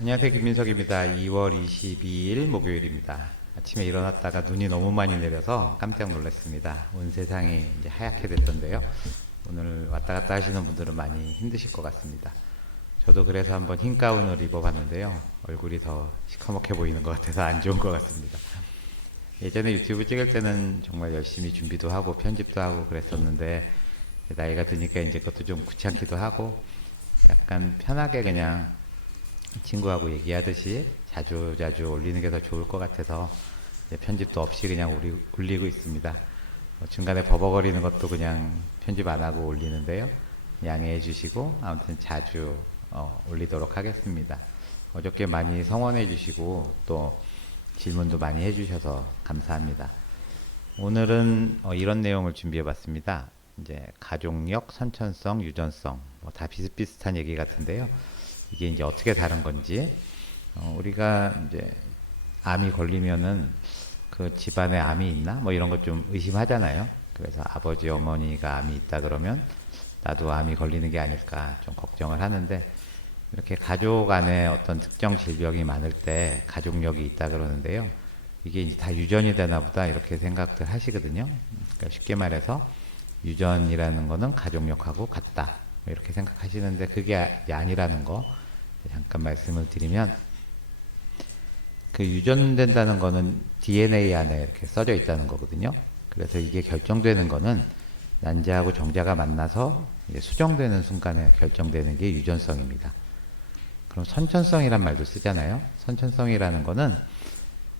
안녕하세요. 김민석입니다. 2월 22일 목요일입니다. 아침에 일어났다가 눈이 너무 많이 내려서 깜짝 놀랐습니다. 온 세상이 이제 하얗게 됐던데요. 오늘 왔다 갔다 하시는 분들은 많이 힘드실 것 같습니다. 저도 그래서 한번 흰 가운을 입어봤는데요. 얼굴이 더 시커멓게 보이는 것 같아서 안 좋은 것 같습니다. 예전에 유튜브 찍을 때는 정말 열심히 준비도 하고 편집도 하고 그랬었는데 나이가 드니까 이제 그것도 좀 귀찮기도 하고 약간 편하게 그냥 친구하고 얘기하듯이 자주 올리는 게 더 좋을 것 같아서 편집도 없이 그냥 올리고 있습니다. 중간에 버벅거리는 것도 그냥 편집 안 하고 올리는데요. 양해해 주시고 아무튼 자주 올리도록 하겠습니다. 어저께 많이 성원해 주시고 또 질문도 많이 해 주셔서 감사합니다. 오늘은 이런 내용을 준비해 봤습니다. 이제 가족력, 선천성, 유전성 다 비슷비슷한 얘기 같은데요. 이게 이제 어떻게 다른 건지 우리가 이제 암이 걸리면은 그 집안에 암이 있나 뭐 이런 것 좀 의심하잖아요. 그래서 아버지 어머니가 암이 있다 그러면 나도 암이 걸리는 게 아닐까 좀 걱정을 하는데 이렇게 가족 안에 어떤 특정 질병이 많을 때 가족력이 있다 그러는데요. 이게 이제 다 유전이 되나 보다 이렇게 생각들 하시거든요. 그러니까 쉽게 말해서 유전이라는 거는 가족력하고 같다 이렇게 생각하시는데 그게 아니라는 거 잠깐 말씀을 드리면 그 유전된다는 거는 DNA 안에 이렇게 써져 있다는 거거든요. 그래서 이게 결정되는 거는 난자하고 정자가 만나서 이제 수정되는 순간에 결정되는 게 유전성입니다. 그럼 선천성이란 말도 쓰잖아요. 선천성이라는 거는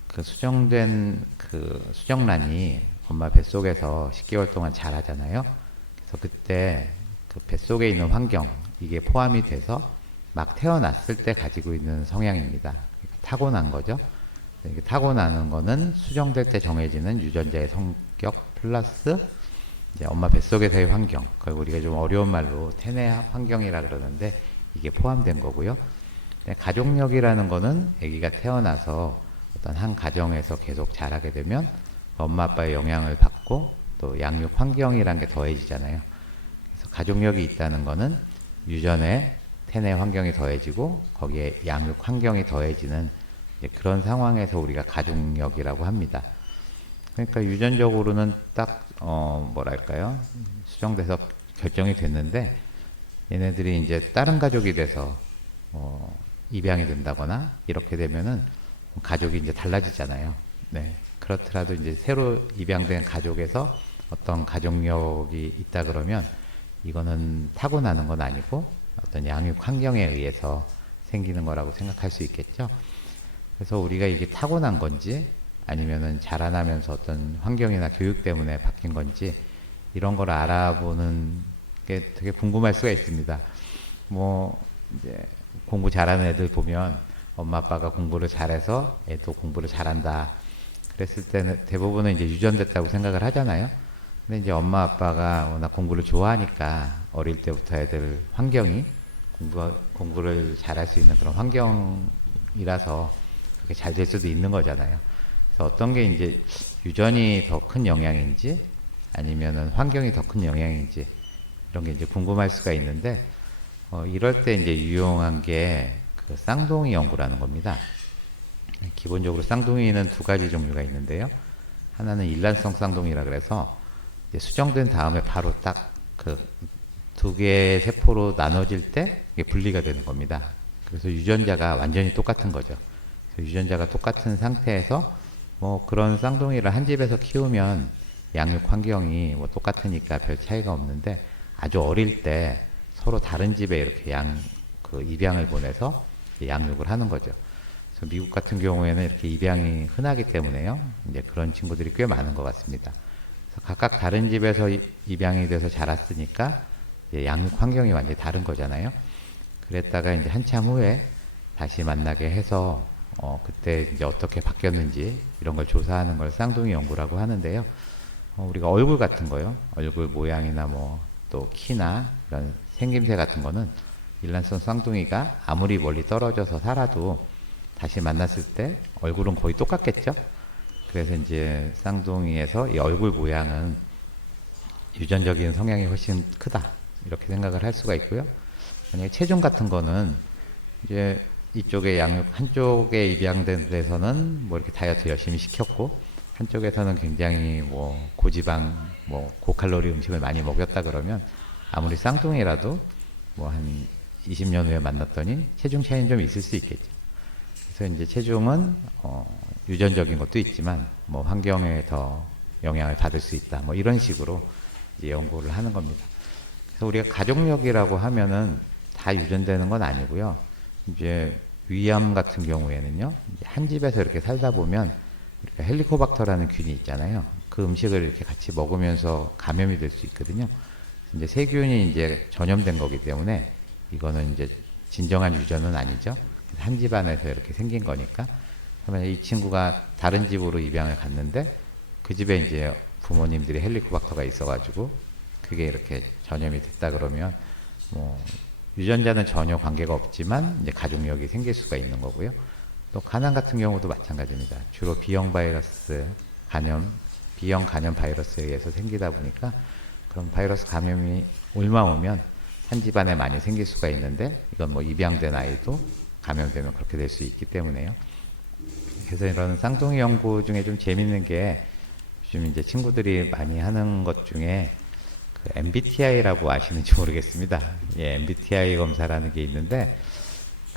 그 수정된 그 수정란이 엄마 뱃속에서 10개월 동안 자라잖아요. 그래서 그때 그 뱃속에 있는 환경 이게 포함이 돼서 막 태어났을 때 가지고 있는 성향입니다. 그러니까 타고난 거죠. 이게 타고나는 거는 수정될 때 정해지는 유전자의 성격 플러스 이제 엄마 뱃속에서의 환경, 그걸 우리가 좀 어려운 말로 태내 환경이라 그러는데 이게 포함된 거고요. 가족력이라는 거는 아기가 태어나서 어떤 한 가정에서 계속 자라게 되면 엄마 아빠의 영향을 받고 또 양육 환경이란 게 더해지잖아요. 그래서 가족력이 있다는 거는 유전에 태내 환경이 더해지고 거기에 양육 환경이 더해지는 그런 상황에서 우리가 가족력이라고 합니다. 그러니까 유전적으로는 딱 뭐랄까요 수정돼서 결정이 됐는데 얘네들이 이제 다른 가족이 돼서 입양이 된다거나 이렇게 되면은 가족이 이제 달라지잖아요. 네. 그렇더라도 이제 새로 입양된 가족에서 어떤 가족력이 있다 그러면 이거는 타고나는 건 아니고 어떤 양육 환경에 의해서 생기는 거라고 생각할 수 있겠죠. 그래서 우리가 이게 타고난 건지 아니면은 자라나면서 어떤 환경이나 교육 때문에 바뀐 건지 이런 걸 알아보는 게 되게 궁금할 수가 있습니다. 뭐 이제 공부 잘하는 애들 보면 엄마 아빠가 공부를 잘해서 애도 공부를 잘한다. 그랬을 때는 대부분은 이제 유전됐다고 생각을 하잖아요. 근데 이제 엄마 아빠가 워낙 공부를 좋아하니까 어릴 때부터 애들 환경이 공부를 잘할 수 있는 그런 환경이라서 그렇게 잘 될 수도 있는 거잖아요. 그래서 어떤 게 이제 유전이 더 큰 영향인지 아니면은 환경이 더 큰 영향인지 이런 게 이제 궁금할 수가 있는데 이럴 때 이제 유용한 게 그 쌍둥이 연구라는 겁니다. 기본적으로 쌍둥이는 두 가지 종류가 있는데요. 하나는 일란성 쌍둥이라 그래서 이제 수정된 다음에 바로 딱 그 두 개의 세포로 나눠질 때 이게 분리가 되는 겁니다. 그래서 유전자가 완전히 똑같은 거죠. 유전자가 똑같은 상태에서 뭐 그런 쌍둥이를 한 집에서 키우면 양육 환경이 뭐 똑같으니까 별 차이가 없는데 아주 어릴 때 서로 다른 집에 이렇게 그 입양을 보내서 양육을 하는 거죠. 그래서 미국 같은 경우에는 이렇게 입양이 흔하기 때문에요. 이제 그런 친구들이 꽤 많은 것 같습니다. 그래서 각각 다른 집에서 입양이 돼서 자랐으니까 양육 환경이 완전히 다른 거잖아요. 그랬다가 이제 한참 후에 다시 만나게 해서 그때 이제 어떻게 바뀌었는지 이런 걸 조사하는 걸 쌍둥이 연구라고 하는데요. 우리가 얼굴 같은 거요. 얼굴 모양이나 뭐 또 키나 이런 생김새 같은 거는 일란성 쌍둥이가 아무리 멀리 떨어져서 살아도 다시 만났을 때 얼굴은 거의 똑같겠죠. 그래서 이제 쌍둥이에서 이 얼굴 모양은 유전적인 성향이 훨씬 크다 이렇게 생각을 할 수가 있고요. 만약에 체중 같은 거는 이제 이쪽에 양육 한쪽에 입양된 데서는 뭐 이렇게 다이어트 열심히 시켰고 한쪽에서는 굉장히 뭐 고지방 뭐 고칼로리 음식을 많이 먹였다 그러면 아무리 쌍둥이라도 뭐 한 20년 후에 만났더니 체중 차이는 좀 있을 수 있겠죠. 그래서 이제 체중은 유전적인 것도 있지만 뭐 환경에 더 영향을 받을 수 있다. 뭐 이런 식으로 이제 연구를 하는 겁니다. 그래서 우리가 가족력이라고 하면은 다 유전되는 건 아니고요. 이제 위암 같은 경우에는요, 이제 한 집에서 이렇게 살다 보면 우리가 헬리코박터라는 균이 있잖아요. 그 음식을 이렇게 같이 먹으면서 감염이 될 수 있거든요. 이제 세균이 이제 전염된 거기 때문에 이거는 이제 진정한 유전은 아니죠. 한 집안에서 이렇게 생긴 거니까. 그러면 이 친구가 다른 집으로 입양을 갔는데 그 집에 이제 부모님들이 헬리코박터가 있어가지고 그게 이렇게 전염이 됐다 그러면 뭐 유전자는 전혀 관계가 없지만 이제 가족력이 생길 수가 있는 거고요. 또 간암 같은 경우도 마찬가지입니다. 주로 B형 바이러스 감염, B형 간염 바이러스에 의해서 생기다 보니까 그럼 바이러스 감염이 오면 한 집안에 많이 생길 수가 있는데 이건 뭐 입양된 아이도 감염되면 그렇게 될 수 있기 때문에요. 그래서 이런 쌍둥이 연구 중에 좀 재밌는 게 요즘 이제 친구들이 많이 하는 것 중에 그 MBTI라고 아시는지 모르겠습니다. 예, MBTI 검사라는 게 있는데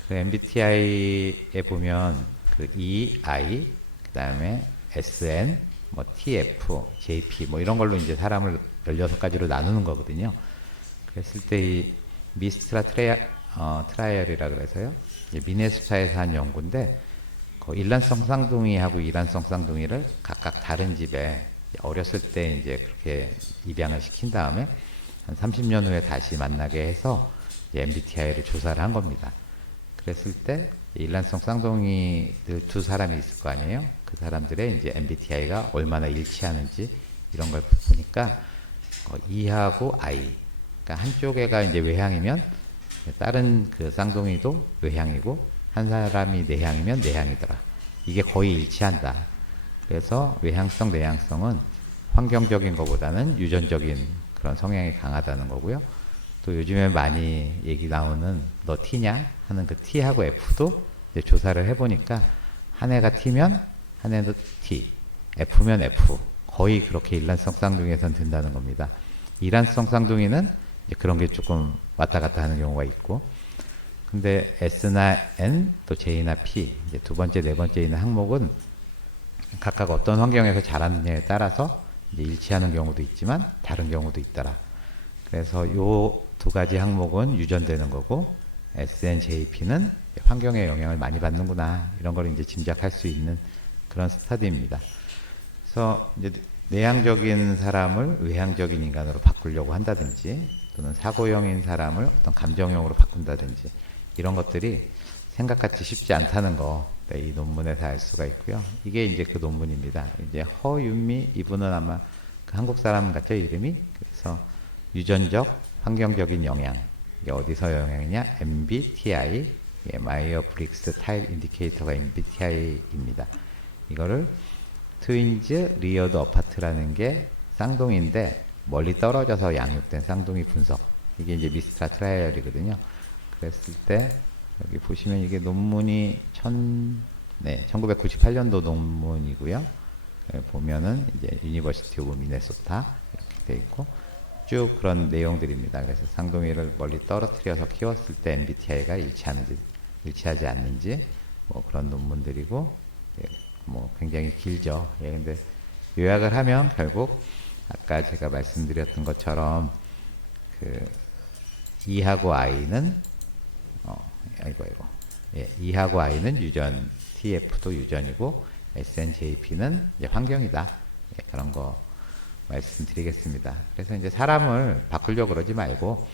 그 MBTI에 보면 그 EI, 그 다음에 SN, 뭐 TF, JP 뭐 이런 걸로 이제 사람을 16가지로 나누는 거거든요. 그랬을 때 이 미스트라 트라이얼이라 그래서요. 미네소타에서 한 연구인데 그 일란성 쌍둥이하고 이란성 쌍둥이를 각각 다른 집에 어렸을 때 이제 그렇게 입양을 시킨 다음에 한 30년 후에 다시 만나게 해서 MBTI를 조사를 한 겁니다. 그랬을 때 일란성 쌍둥이들 두 사람이 있을 거 아니에요? 그 사람들의 이제 MBTI가 얼마나 일치하는지 이런 걸 보니까 E하고 I, 그러니까 한쪽 애가 이제 외향이면 다른 그 쌍둥이도 외향이고 한 사람이 내향이면 내향이더라. 이게 거의 일치한다. 그래서 외향성, 내향성은 환경적인 것보다는 유전적인 그런 성향이 강하다는 거고요. 또 요즘에 많이 얘기 나오는 너 T냐 하는 그 T하고 F도 이제 조사를 해보니까 한 애가 T면 한 애도 T, F면 F. 거의 그렇게 일란성 쌍둥이에선 된다는 겁니다. 이란성 쌍둥이는 이제 그런 게 조금 왔다 갔다 하는 경우가 있고, 근데 S나 N, 또 J나 P, 이제 두 번째, 네 번째 있는 항목은 각각 어떤 환경에서 자랐느냐에 따라서 이제 일치하는 경우도 있지만 다른 경우도 있더라. 그래서 요 두 가지 항목은 유전되는 거고 SNJP는 환경의 영향을 많이 받는구나 이런 걸 이제 짐작할 수 있는 그런 스터디입니다. 그래서 이제 내향적인 사람을 외향적인 인간으로 바꾸려고 한다든지 또는 사고형인 사람을 어떤 감정형으로 바꾼다든지 이런 것들이 생각같이 쉽지 않다는 거 이 논문에서 알 수가 있고요. 이게 이제 그 논문입니다. 이제 허윤미 이분은 아마 그 한국 사람 같죠 이름이. 그래서 유전적 환경적인 영향 이게 어디서 영향이냐 MBTI 마이어 브릭스 타입 인디케이터가 MBTI입니다. 이거를 트윈즈 리어드 어파트라는 게 쌍둥이인데 멀리 떨어져서 양육된 쌍둥이 분석 이게 이제 미스트라 트라이얼이거든요. 그랬을 때 여기 보시면 이게 논문이 1998년도 논문이고요. 보면은 이제 유니버시티 오브 미네소타 이렇게 돼 있고 쭉 그런 내용들입니다. 그래서 쌍둥이를 멀리 떨어뜨려서 키웠을 때 MBTI가 일치하는지 일치하지 않는지 뭐 그런 논문들이고 뭐 굉장히 길죠. 근데 요약을 하면 결국 아까 제가 말씀드렸던 것처럼 그 E하고 I는 E하고 I는 유전, TF도 유전이고 SNJP는 이제 환경이다. 그런 거 말씀드리겠습니다. 그래서 이제 사람을 바꾸려고 그러지 말고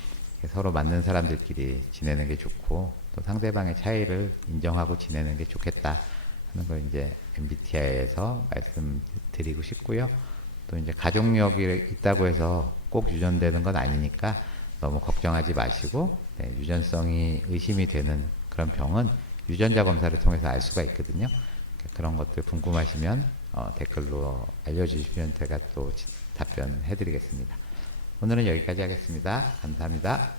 서로 맞는 사람들끼리 지내는 게 좋고 또 상대방의 차이를 인정하고 지내는 게 좋겠다 하는 걸 이제 MBTI에서 말씀드리고 싶고요. 또 이제 가족력이 있다고 해서 꼭 유전되는 건 아니니까 너무 걱정하지 마시고 유전성이 의심이 되는 그런 병은 유전자 검사를 통해서 알 수가 있거든요. 그런 것들 궁금하시면 댓글로 알려주시면 제가 또 답변해 드리겠습니다. 오늘은 여기까지 하겠습니다. 감사합니다.